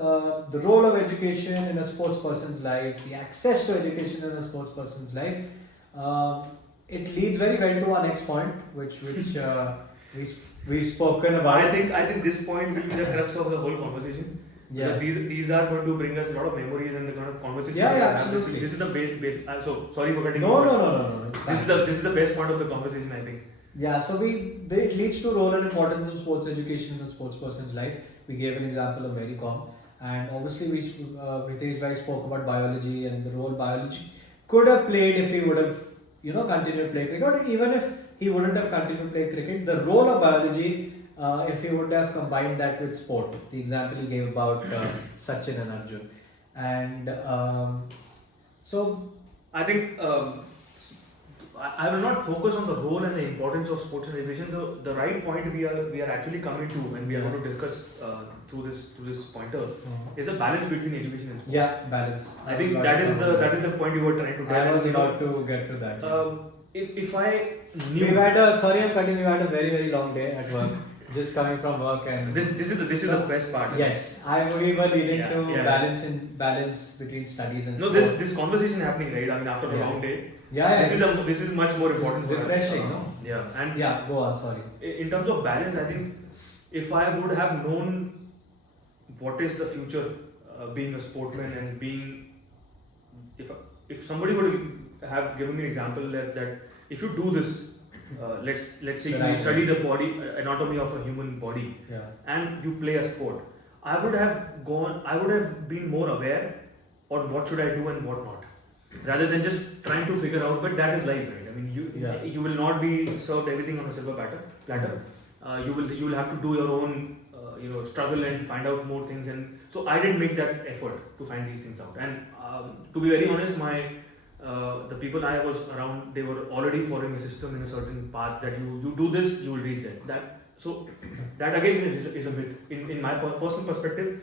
the role of education in a sports person's life, the access to education in a sports person's life, it leads very well to our next point, which we've spoken about. I think this point will be the crux of the whole conversation. Yeah. These are going to bring us a lot of memories and the kind of conversation. Yeah, absolutely. This is the base. So sorry for cutting. No. This is the best part of the conversation, I think. Yeah, so it leads to role and importance of sports education in a sports person's life. We gave an example of Mary Kom, and obviously Ritesh Bhai spoke about biology and the role biology could have played if he would have continued to play cricket, or even if he wouldn't have continued to play cricket. The role of biology, if he would have combined that with sport, the example he gave about Sachin and Arjun, and so I think I will not focus on the role and the importance of sports and education. The right point we are actually coming to, and we are going to discuss through this pointer, is the balance between education and sports. Yeah, balance. I think that is the point you were trying to get. I was about to get to that. If I knew, we've had a very very long day at work. Just coming from work, and this is the best part. Yes, we were leading to yeah. balance between studies and no. sport. This conversation happening, right? I mean, after a long day. Yeah. This is much more important. Refreshing, no? Yeah. And yeah, go on. Sorry. In terms of balance, I think if I would have known what is the future being a sportsman and being, if somebody would have given me an example that if you do this, let's say you study the body anatomy of a human body, and you play a sport, I would have been more aware on what should I do and what not, rather than just trying to figure out. But that is life, right? I mean, you will not be served everything on a silver platter. You will have to do your own struggle and find out more things. And so I didn't make that effort to find these things out. And to be very honest, the people I was around, they were already following a system in a certain path that you do this, you will reach there. That again is a myth. In my personal perspective,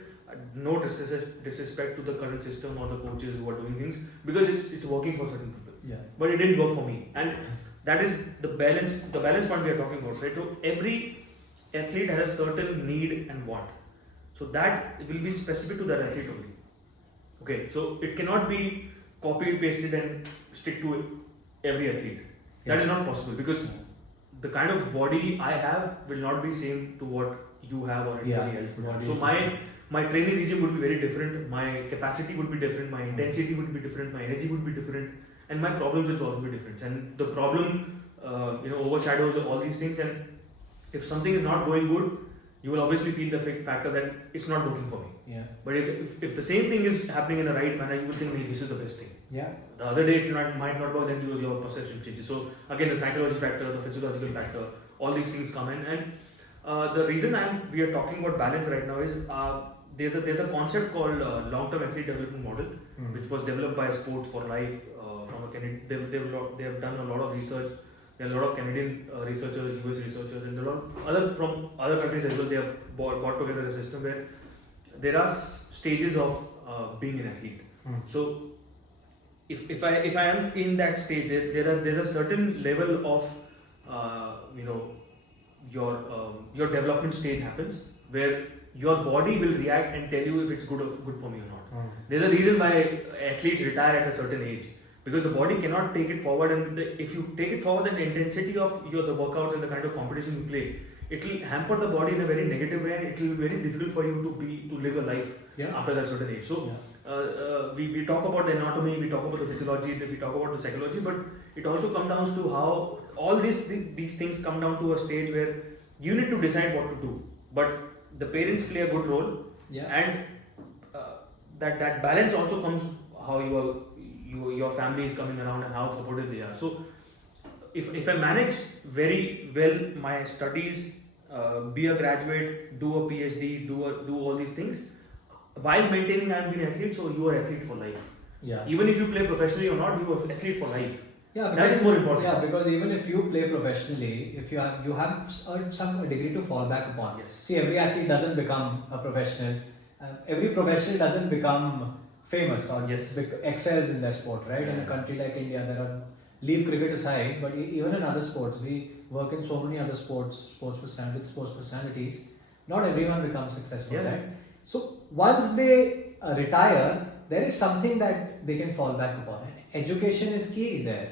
no disrespect to the current system or the coaches who are doing things, because it's working for certain people. Yeah. But it didn't work for me. And that is the balance point we are talking about, right? So every athlete has a certain need and want. So that will be specific to that athlete only. Okay, so it cannot be copied, pasted and stick to every athlete. That is not possible, because the kind of body I have will not be same to what you have or anybody else. So my training regime would be very different, my capacity would be different, my intensity would be different, my energy would be different, and my problems will also be different. And the problem overshadows all these things, and if something is not going good, you will obviously feel the factor that it's not working for me. Yeah. But if the same thing is happening in the right manner, you will think, hey, this is the best thing. Yeah. The other day it might not work, then your perception changes. So again, the psychology factor, the physiological factor, all these things come in. And the reason we are talking about balance right now is there's a concept called long-term athlete development model, which was developed by Sports for Life from a Canadian. They have done a lot of research. There are a lot of Canadian researchers, US researchers, and a lot of from other countries as well. They have brought together a system where there are stages of being an athlete. So if I am in that stage, there's a certain level of your development stage happens where your body will react and tell you if it's good for me or not. There's a reason why athletes retire at a certain age, because the body cannot take it forward, and if you take it forward, then the intensity of the workouts and the kind of competition you play, it will hamper the body in a very negative way, and it will be very difficult for you to live a life after that certain age. So we talk about the anatomy, we talk about the physiology, we talk about the psychology, but it also comes down to how all these things come down to a stage where you need to decide what to do. But the parents play a good role, and that balance also comes how your family is coming around and how supportive they are. So if I manage very well my studies, be a graduate, do a PhD, do all these things, while maintaining I am being an athlete, so you are an athlete for life. Yeah. Even if you play professionally or not, you are an athlete for life. Yeah, that is more important. Yeah, because even if you play professionally, if you have some degree to fall back upon. Yes. See, every athlete doesn't become a professional. Every professional doesn't become famous or excels in their sport, right? In a country like India, leave cricket aside, but even in other sports, we work in so many other sports personalities. Not everyone becomes successful, right? So once they retire, there is something that they can fall back upon. And education is key there,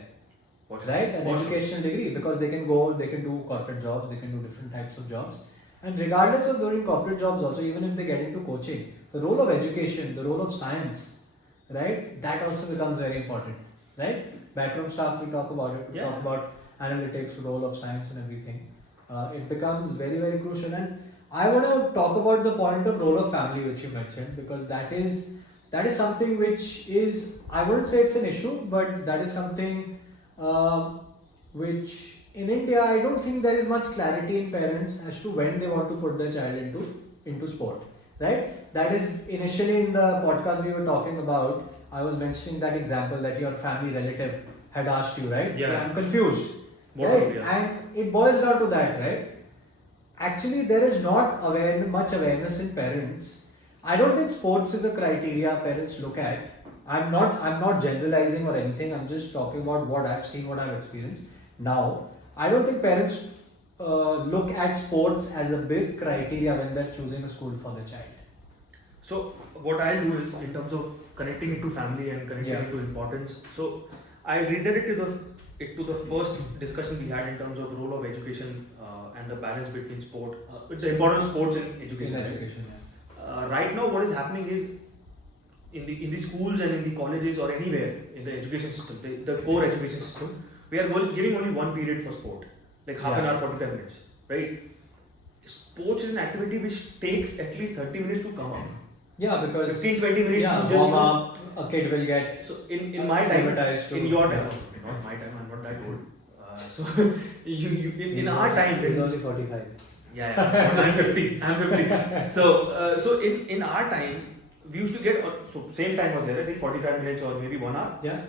For sure. right? An For sure. educational degree, because they can go, they can do corporate jobs, they can do different types of jobs. And regardless of doing corporate jobs, also even if they get into coaching, the role of education, the role of science, right? That also becomes very important, right? Backroom staff, we talk about it. We Yeah. talk about analytics, role of science, and everything. It becomes very, very crucial. And I want to talk about the point of role of family, which you mentioned, because that is something which is, I wouldn't say it's an issue, but that is something which in India I don't think there is much clarity in parents as to when they want to put their child into sport, right? That is initially in the podcast we were talking about. I was mentioning that example that your family relative had asked you, right? Yeah. I'm confused, What right? would be, yeah. And it boils down to that, right? Actually, there is not much awareness in parents. I don't think sports is a criteria parents look at. I'm not generalizing or anything. I'm just talking about what I've seen, what I've experienced. Now, I don't think parents look at sports as a big criteria when they're choosing a school for their child. So what I'll do is, in terms of connecting it to family and connecting Yeah. it to importance, so I redirect it to the first discussion we had in terms of role of education and the balance between sport, the importance of sports in education. In right? education, yeah. Right now, what is happening is in the schools and in the colleges or anywhere in the education system, the core education system, we are giving only one period for sport, like half an Yeah. hour, 45 minutes, right? Sports is an activity which takes at least 30 minutes to come up. Yeah, because 15-20 minutes yeah, to just, warm up, a kid will get so in my time, acclimatized to- in your yeah. time, not my time, I'm not that old. So in our time, it's only 45. yeah, but I'm 50. I'm 50. So in our time, we used to get so same time was there. I think 45 minutes or maybe 1 hour. Yeah,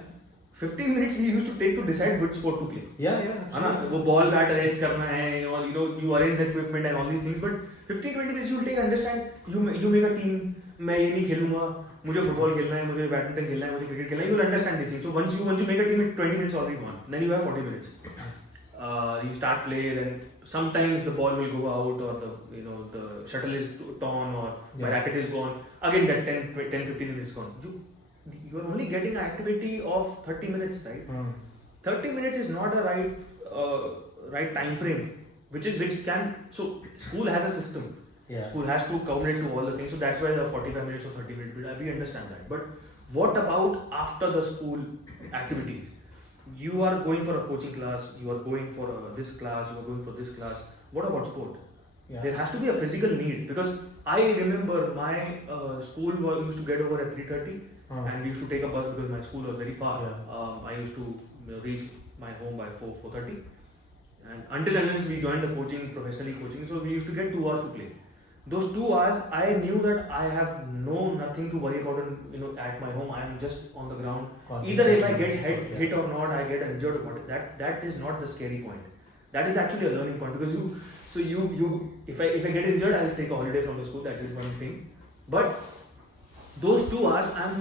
15 minutes we used to take to decide which sport to play. yeah. है ना वो ball bat arrange करना है you arrange the equipment and all these things, but 15-20 minutes you will take understand, you make a team. मैं ये नहीं खेलूंगा, मुझे फुटबॉल खेलना है, मुझे बैडमिंटन खेलना है, मुझे क्रिकेट खेलना है. You will understand these things. So once you make a team, 20 minutes already gone. Then you have 40 minutes. You start play, then sometimes the ball will go out, or the shuttle is torn, or my Yeah. racket is gone. Again that 10-15 minutes gone. You are only getting an activity of 30 minutes, right? 30 minutes is not a right time frame, which can, so school has a system. Yeah. School has to coordinate to all the things, so that's why the 45 minutes or 30 minutes, we understand that. But what about after the school activities? You are going for a coaching class, you are going for this class, you are going for this class. What about sport? Yeah. There has to be a physical need, because I remember my school used to get over at 3:30, and we used to take a bus because my school was very far. Yeah. I used to reach my home by 4:30, and until unless we joined the coaching, professionally coaching, so we used to get 2 hours to play. Those 2 hours, I knew that I have nothing to worry about, at my home. I am just on the ground. Either if I get hit or not, I get injured or what. That is not the scary point. That is actually a learning point, because if I get injured, I'll take a holiday from the school. That is one thing. But those 2 hours, I'm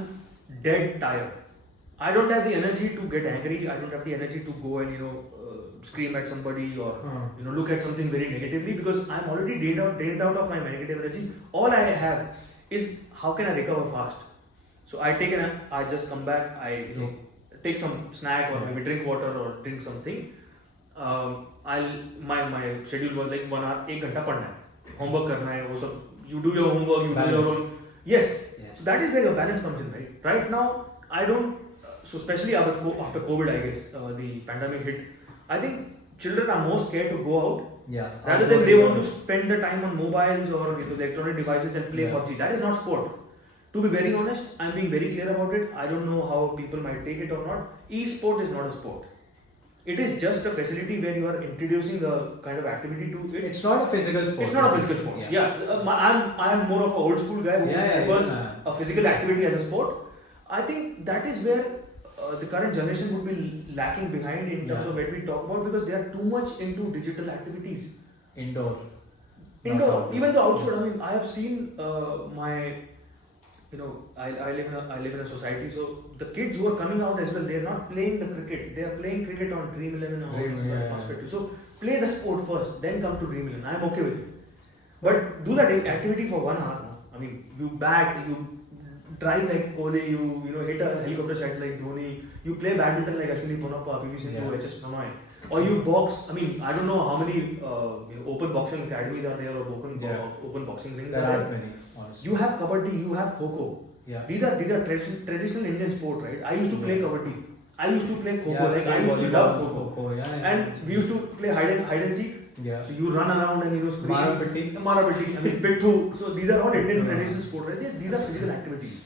dead tired. I don't have the energy to get angry. I don't have the energy to go and scream at somebody, or look at something very negatively, because I'm already drained out of my negative energy. All I have is how can I recover fast. So I just come back. I take some snack, or maybe drink water or drink something. My schedule was like 1 hour, 1 घंटा पढ़ना है, homework करना है, वो सब. You do your homework, you do your own. Yes. So that is where your balance comes in, right? Right now, I don't. So especially after COVID, I guess the pandemic hit. I think children are more scared to go out. Yeah. Rather than they want to spend the time on mobiles or electronic devices and play Yeah. PUBG. That is not sport. To be very honest, I'm being very clear about it. I don't know how people might take it or not. E-sport is not a sport. It is just a facility where you are introducing a kind of activity to it. It's not a physical sport. It's not a physical sport. Yeah. I'm more of an old school guy who prefers a physical activity as a sport. I think that is where the current generation would be lacking behind in terms of what we talk about, because they are too much into digital activities. Indoor. Even the outside. I mean, I have seen I live in a society, so the kids who are coming out as well, they are not playing the cricket. They are playing cricket on Dream 11 or perspective. So play the sport first, then come to Dream 11. I'm okay with it. But do that activity for 1 hour. I mean, you bat, you drive like Kohli, you know hit a helicopter shot like Dhoni, you play badminton like Ashwini Ponappa, PV Sindhu, HS Prannoy, or you box. I mean, I don't know how many open boxing academies are there or open boxing rings There are aren't there. many, honestly. You have kabaddi, you have kho-kho. Yeah. These are traditional Indian sport, right? I used to play kabaddi. I used to play kho-kho. Yeah, Like I used to love kho-kho. And we used to play hide and seek. Yeah. So you run around and scream. Marapitti. I mean, pittu. So these are all Indian traditional sport, right? These are physical activities.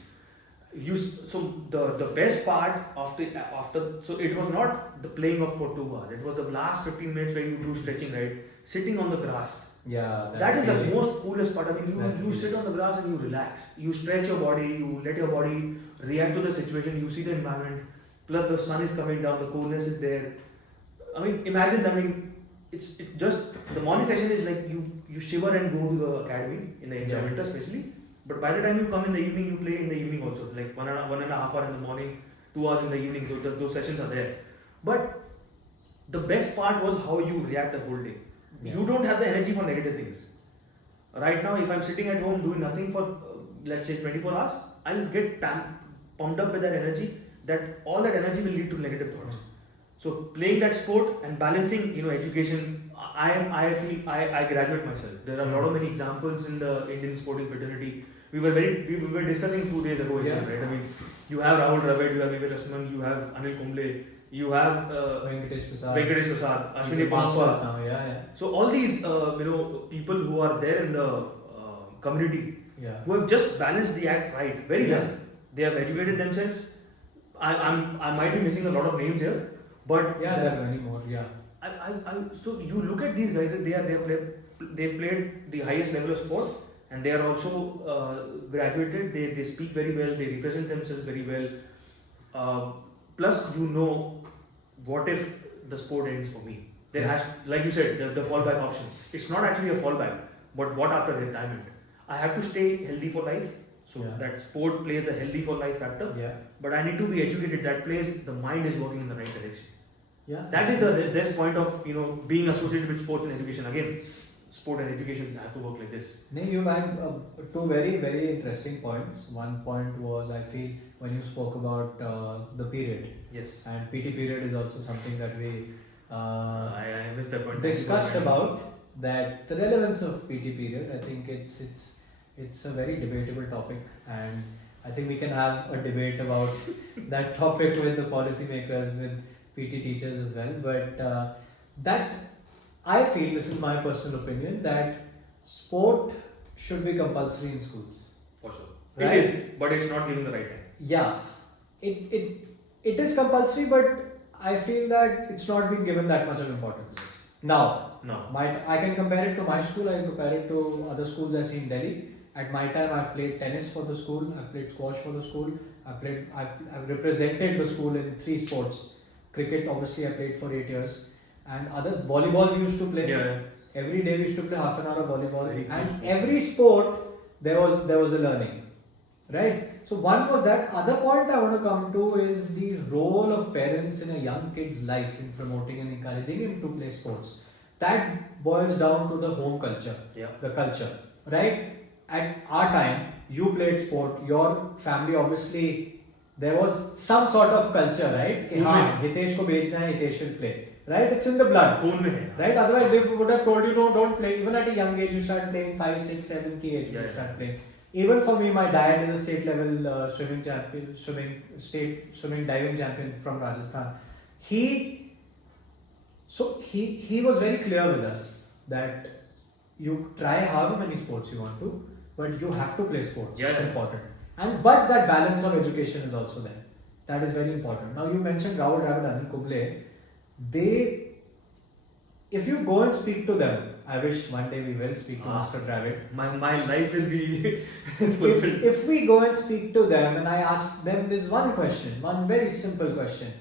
So the best part after so it was not the playing of for 2 hours. It was the last 15 minutes where you do stretching, right? Sitting on the grass. Yeah. That is the most coolest part. I mean, you sit on the grass and you relax. You stretch your body. You let your body react to the situation. You see the environment. Plus the sun is coming down. The coolness is there. I mean, imagine. I mean, it's just the morning session is like you shiver and go to the academy in the winter especially. But by the time you come in the evening, you play in the evening also. Like one and a half hour in the morning, 2 hours in the evening. So those sessions are there. But the best part was how you react the whole day. Yeah. You don't have the energy for negative things. Right now, if I'm sitting at home doing nothing for let's say 24 hours, I'll get pumped up with that energy. That all that energy will lead to negative thoughts. So playing that sport and balancing, education. I feel I graduate myself. There are a lot of many examples in the Indian sporting fraternity. We were discussing 2 days ago, right? I mean, you have Rahul Dravid, you have Vivek Rasman, you have Anil Kumble, you have Venkatesh Prasad, Ashwini Ponappa. Yeah. So all these people who are there in the community who have just balanced the act right, very well. They have educated themselves. I might be missing a lot of names here, but there are many more. Yeah. So you look at these guys, they played the highest level of sport, and they are also graduated. They speak very well. They represent themselves very well. Plus, what if the sport ends for me? There has, like you said, the fallback option. It's not actually a fallback, but what after retirement? I have to stay healthy for life. So that sport plays the healthy for life factor. Yeah. But I need to be educated. That plays the mind is working in the right direction. Yeah. That is the best point of being associated with sports and education. Again, sport and education have to work like this. No, you had 2 very, very interesting points. One point was, I feel, when you spoke about the period. Yes. And PT period is also something that we I missed that point. discussed about, that the relevance of PT period. I think it's a very debatable topic, and I think we can have a debate about that topic with the policymakers, with PT teachers as well. But that, I feel, this is my personal opinion, that sport should be compulsory in schools. For sure. Right? It is, but it's not given the right time. Yeah, it is compulsory, but I feel that it's not been given that much of importance. Now, I can compare it to my school, I can compare it to other schools I see in Delhi. At my time, I've played tennis for the school, I've played squash for the school, I've represented the school in 3 sports. Cricket, obviously, I played for 8 years, and other volleyball we used to play. Yeah. Every day we used to play half an hour of volleyball, and every sport there was a learning, right? So one was that. Other point I want to come to is the role of parents in a young kid's life in promoting and encouraging him to play sports. That boils down to the home culture, the culture, right? At our time, you played sport. Your family, obviously, there was some sort of culture, right? Hitesh ko bechna hai, Hitesh will play, right? It's in the blood, right? Otherwise, they would have told you, no, don't play. Even at a young age, you start playing 5, 6, 7 ki age. You start playing. Even for me, my dad is a state level swimming diving champion from Rajasthan. He was very clear with us that you try however many sports you want to, but you have to play sports. It's important. But that balance of education is also there. That is very important. Now you mentioned Rahul Dravid and Anil Kumble. If you go and speak to them, I wish one day we will speak to Mr. Dravid. My life will be fulfilled. If we go and speak to them and I ask them this one question, one very simple question.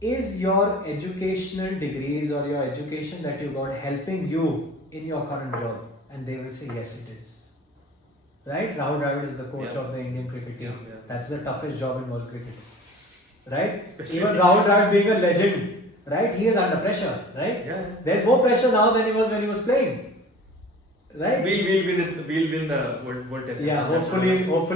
Is your educational degrees or your education that you got helping you in your current job? And they will say, yes, it is. Right? Rahul Dravid is the coach of the Indian cricket team. That's the toughest job in world cricket. Right? Even Rahul Dravid being a legend, right? He is under pressure, right? There's more pressure now than he was when he was playing. right? We'll win the world test. Yeah, That's hopefully no,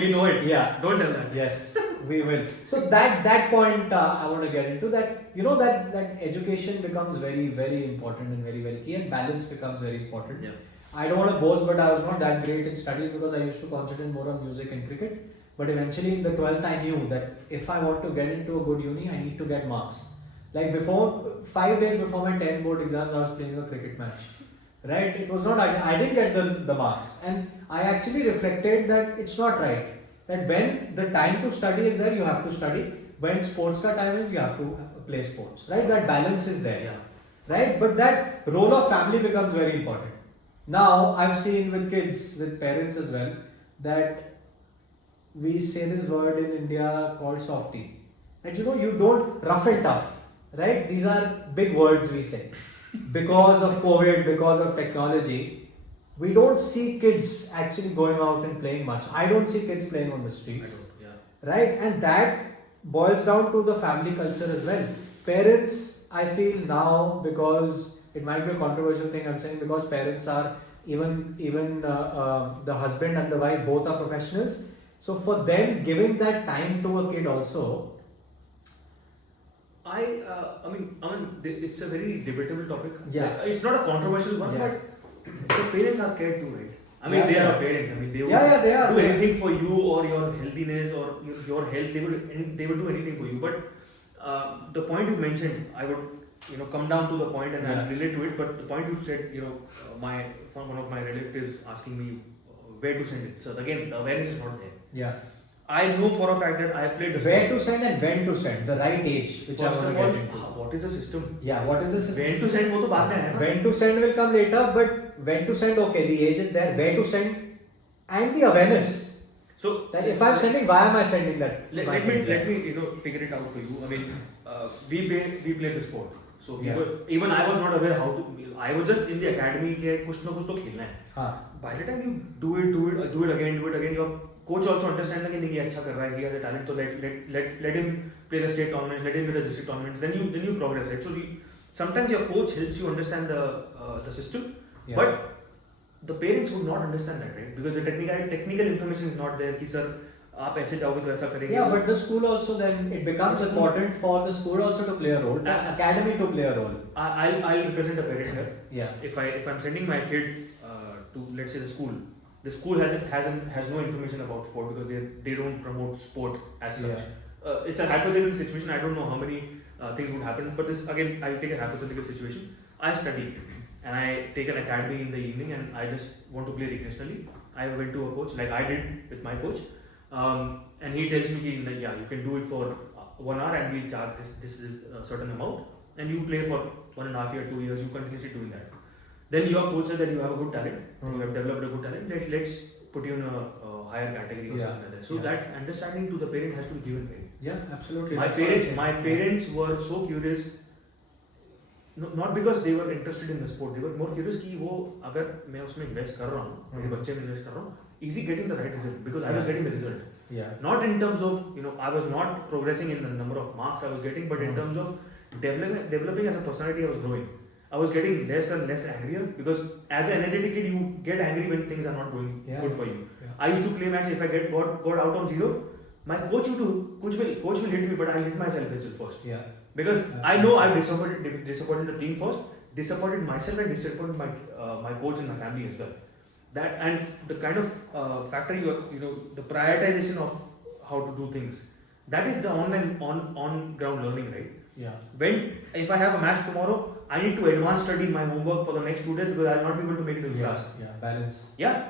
we know it. Yeah. Don't tell that. Yes, we will. So that point I want to get into that. You know that education becomes very very important and very very key, and balance becomes very important. Yeah. I don't want to boast, but I was not that great in studies because I used to concentrate more on music and cricket. But eventually in the 12th, I knew that if I want to get into a good uni, I need to get marks. Like before, 5 days before my 10 board exams, I was playing a cricket match. Right? It was not, I didn't get the marks. And I actually reflected that it's not right. That when the time to study is there, you have to study. When sports ka time is, you have to play sports. Right? That balance is there. Yeah. Right? But that role of family becomes very important. Now, I've seen with kids, with parents as well, that we say this word in India called softy. That you don't rough and tough. Right? These are big words we say. Because of COVID, because of technology, we don't see kids actually going out and playing much. I don't see kids playing on the streets. Right? And that boils down to the family culture as well. Parents, I feel now, because it might be a controversial thing I'm saying, because parents are even the husband and the wife both are professionals. So for them, giving that time to a kid also. I mean, it's a very debatable topic. Yeah. It's not a controversial one, Yeah. but the parents are scared too, right? I mean, Yeah, they yeah. are parents. I mean, they would They are. do anything for you or your healthiness or your health. They would do anything for you. But the point you mentioned, I would come down to the point and I'll relate to it. But the point you said, one of my relatives asking me where to send it. So again, the awareness is not there. Yeah. I know for a fact that I played the Where to send and when to send, the right age, which First I want of to all, get into. what is the system? Yeah, what is the system? When to send, वो तो बाद में है ना? When to send will come later, but when to send, okay, the age is there. Where to send, and the awareness. So That if I'm sending, why am I sending that? let me figure it out for you. I mean, we play the sport. So even I was not aware how to. I was just in the academy के कुछ ना कुछ तो खेलना है. हाँ. By the time you do it again, your coach also understands that नहीं ये अच्छा कर रहा है, he has a talent, so let him play the state tournaments, let him play the district tournaments. Then you progress, right? So sometimes your coach helps you understand the system, but the parents would not understand that, right? Because the technical information is not there. कि sir आप ऐसे जाओगे तो ऐसा करेंगे. Yeah, but the school also then it becomes important for the school also to play a role, the academy to play a role. I'll represent a parent here. Yeah. If I'm sending my kid to let's say the school has no information about sport because they don't promote sport as such. Yeah. It's a hypothetical situation. I don't know how many things would happen, but this again I'll take a hypothetical situation. I study and I take an academy in the evening and I just want to play recreationally. I went to a coach like I did with my coach, and he tells me yeah, you can do it for 1 hour and we'll charge this is a certain amount and you play for 1.5 years, 2 years, you continuously doing that. Then your coach says that you have a good talent, you have developed a good talent, let's put you in a higher category or something like that. So that understanding to the parent has to be given, right? Yeah, absolutely. My parents were so curious, not because they were interested in the sport, they were more curious कि वो अगर मैं उसमें invest कर रहा हूँ, मेरे बच्चे में invest कर रहा हूँ, is he getting the right result? Because I was getting the result. Yeah. Not in terms of I was not progressing in the number of marks I was getting, but in terms of developing as a personality, I was growing. I was getting less and less angrier because as an energetic kid, you get angry when things are not going good for you. Yeah. I used to play match if I got out on 0, my coach will hit me, but I hit myself as well first. Yeah. Because I know I disappointed the team first, disappointed myself and disappointed my coach and my family as well. That and the kind of factor the prioritization of how to do things. That is the on ground learning, right? Yeah. If I have a match tomorrow, I need to advance study my homework for the next 2 days because I will not be able to make it to class. Yeah, balance. Yeah.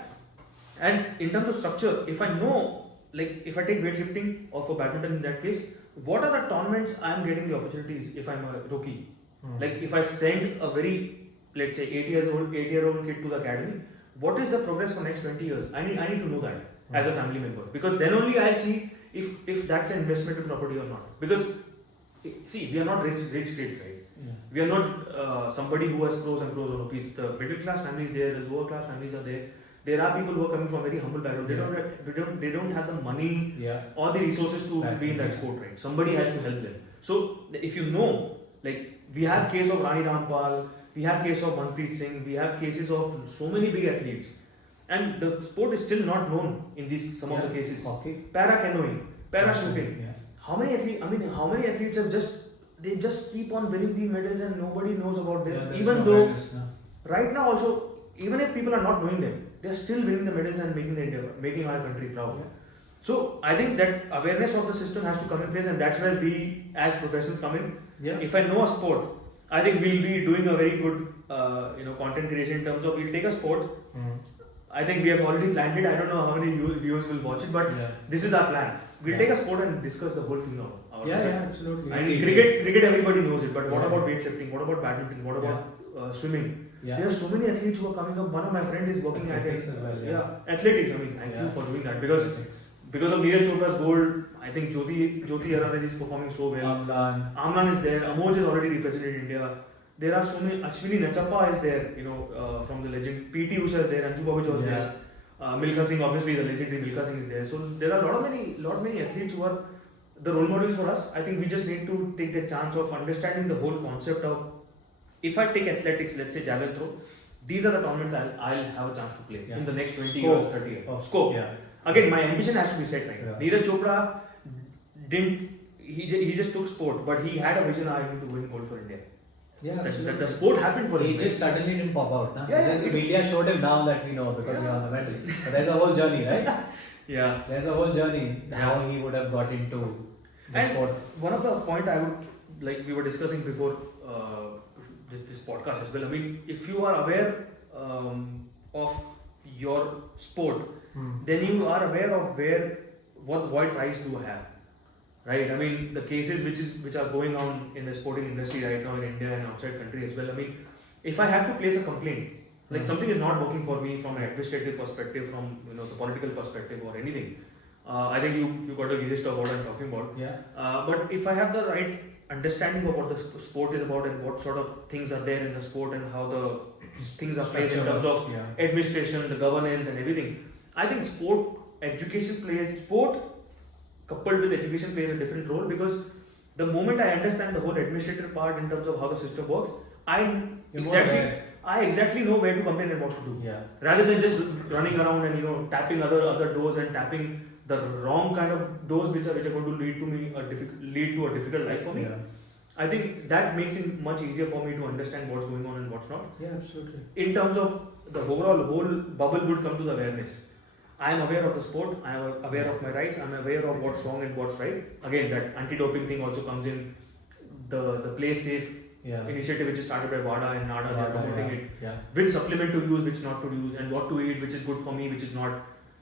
And in terms of structure, if I know, like if I take weightlifting or for badminton in that case, what are the tournaments I am getting the opportunities if I'm a rookie? Like if I send a very, let's say 8-year-old kid to the academy, what is the progress for next 20 years? I need to know that as a family member because then only I'll see if that's an investment in property or not. Because see, we are not rich kids, right? Yeah. We are not somebody who has crores and crores of rupees. The middle class families there, the lower class families are there. There are people who are coming from very humble background. They don't have the money or the resources to be in that sport, right? Somebody has to help them. So if you know, like we have case of Rani Rampal, We have case of Manpreet Singh. We have cases of so many big athletes, and the sport is still not known in these some of the cases. Hockey. Para canoeing, para shooting. Yeah. How many athletes? I mean, how many athletes have just keep on winning these medals and nobody knows about them. Yeah, Even no though awareness, no. right now also, even if people are not knowing them, they are still winning the medals and making our country proud. Yeah. So I think that awareness of the system has to come in place, and that's where we as professionals come in. Yeah. If I know a sport, I think we'll be doing a very good content creation in terms of we'll take a sport. I think we have already planned it. I don't know how many viewers will watch it, but Yeah. this is our plan. We'll Yeah. take a sport and discuss the whole thing now. Yeah, absolutely. I mean, cricket, everybody knows it. But what Yeah. about weightlifting? What about badminton? What about swimming? Yeah. There are so many athletes who are coming up. One of my friends is working Athletics at as well, yeah, athletics. I mean, thank you Yeah. for doing that because of Neeraj Chopra's gold. I think Jyoti Arana is performing so well. Amlan is there. Amoj is already represented India. There are so many. Ashwini Nachappa is there. From the legend. PT Usha is there. Anju Babuja is there. Milkha Singh, obviously the legendary Milkha Singh is there. So there are many athletes who are the role models for us. I think we just need to take the chance of understanding the whole concept of. If I take athletics, let's say javelin throw, these are the tournaments I'll have a chance to play in the next 20 years, 30 years. Scope. Yeah. Again, my ambition has to be set right. Yeah. Neeraj Chopra didn't. He just took sport, but he had a vision. I need to win gold for India. Yeah, That the sport happened for him. He just suddenly didn't pop out. Nah? Yeah, Just the media showed him now that we know because he won the medal. But there's a whole journey, right? Yeah. There's a whole journey how he would have got into the And sport. one of the point I would like we were discussing before this podcast as well. I mean, if you are aware of your sport, then you are aware of what rights do have, right? I mean, the cases which are going on in the sporting industry right now in India and outside country as well. I mean, if I have to place a complaint, like something is not working for me from an administrative perspective, from the political perspective or anything, I think you got a register of what I'm talking about. Yeah. But if I have the right understanding of what the sport is about and what sort of things are there in the sport and how the things are placed in terms of administration, the governance and everything, I think sport coupled with education plays a different role, because the moment I understand the whole administrative part in terms of how the system works, I exactly know where to complain and what to do. Yeah. Rather than just running around and tapping other doors and tapping the wrong kind of doors which are going to lead to a difficult life for me. Yeah. I think that makes it much easier for me to understand what's going on and what's not. Yeah, absolutely. In terms of the whole bubble would come to the awareness. I am aware of the sport, I am aware of my rights, I am aware of what's wrong and what's right. Again, that anti-doping thing also comes in. The Play Safe initiative which is started by WADA and NADA, they are promoting it. Yeah. Which supplement to use, which not to use, and what to eat, which is good for me, which is not.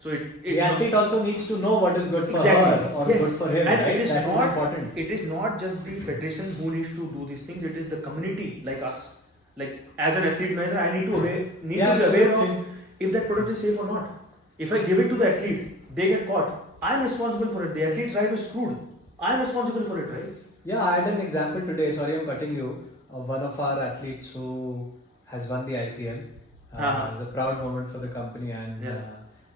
So the athlete also needs to know what is good for her or good for him, and right? it is That not is important. It is not just the federation who needs to do these things. It is the community like us. Like as an athlete manager, I need to be aware of if that product is safe or not. If I give it to the athlete, they get caught. I am responsible for it. The athlete's life is screwed. I am responsible for it, right? Yeah, I had an example today. Sorry, I'm cutting you. Of one of our athletes who has won the IPL. It was a proud moment for the company, and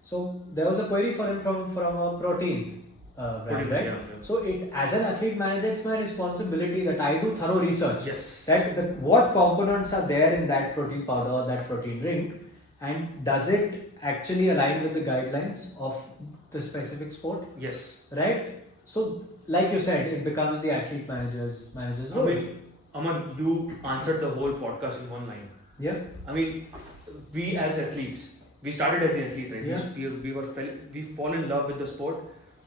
so there was a query for him from a protein brand, right? Yeah. So as an athlete manager, it's my responsibility that I do thorough research. Yes. That what components are there in that protein powder or that protein drink, and does it actually align with the guidelines of the specific sport? Yes. Right? So, like you said, it becomes the athlete manager's role. I mean, Aman, you answered the whole podcast in one line. Yeah. I mean, we as athletes, we started as an athlete, right? Yeah. We fall in love with the sport.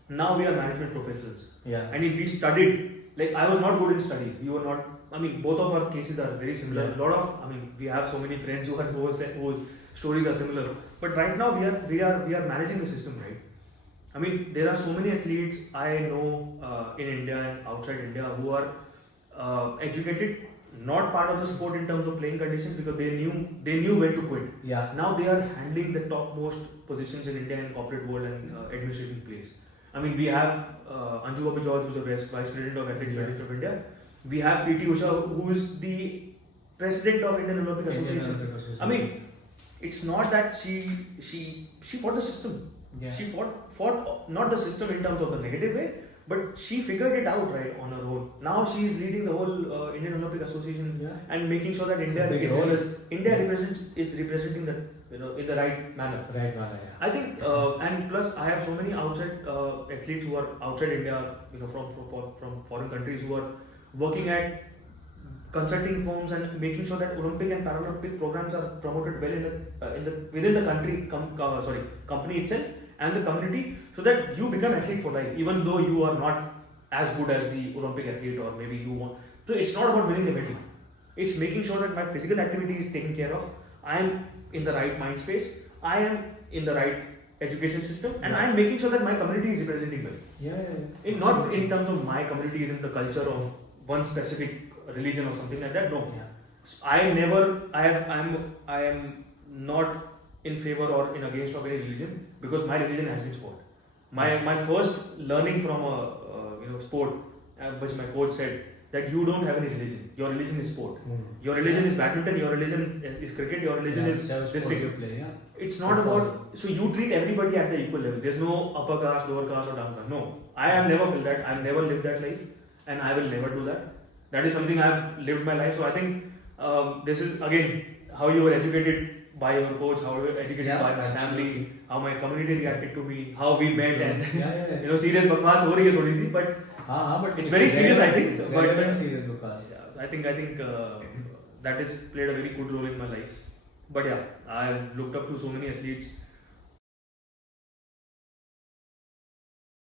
Now we are management professionals. Yeah. I mean, we studied. Like I was not good in study. You were not. I mean, both of our cases are very similar. Yeah. We have so many friends whose stories are similar. But right now we are managing the system, right? I mean, there are so many athletes I know in India and outside India who are educated, not part of the sport in terms of playing conditions, because they knew when to quit. Yeah. Now they are handling the topmost positions in India and corporate world and administrative place. I mean, we have Anju Babuja, who's the vice president of Athletics Federation of India. We have PT Usha, who is the president of Indian Olympic Association. I mean, it's not that she fought the system. Yeah. She fought not the system in terms of the negative way, But she figured it out right on her own. Now she is leading the whole Indian Olympic Association Yeah. and making sure that India Big is, role. is representing the in the right manner. Right, Mala, yeah. I think, and plus I have so many outside athletes who are outside India, from foreign countries who are working at consulting firms and making sure that Olympic and Paralympic programs are promoted well in the within the country, company itself and the community, so that you become athlete for life, even though you are not as good as the Olympic athlete, or maybe you want. So it's not about winning the medal. It's making sure that my physical activity is taken care of. I am in the right mind space. I am in the right education system, and I am making sure that my community is representing well. Yeah. Not in terms of my community is in the culture of one specific religion or something like that. No, I am not in favor or in against of any religion, because my religion has been sport. My first learning from a sport, which my coach said, that you don't have any religion. Your religion is sport. Your religion is badminton. Your religion is cricket. Your religion is this thing. Play, yeah. It's not about, so you treat everybody at the equal level. There's no upper caste, lower caste, or down caste. No, I have never felt that. I've never lived that life, and I will never do that. That is something I've lived my life. So I think this is again how you were educated by your coach, how you were educated by my family, how my community reacted to me, how we met, and serious bakwas ho rahi hai thodi si, but but it's very serious, I think. It's But relevant serious because I think that has played a very good role in my life. But yeah, I've looked up to so many athletes.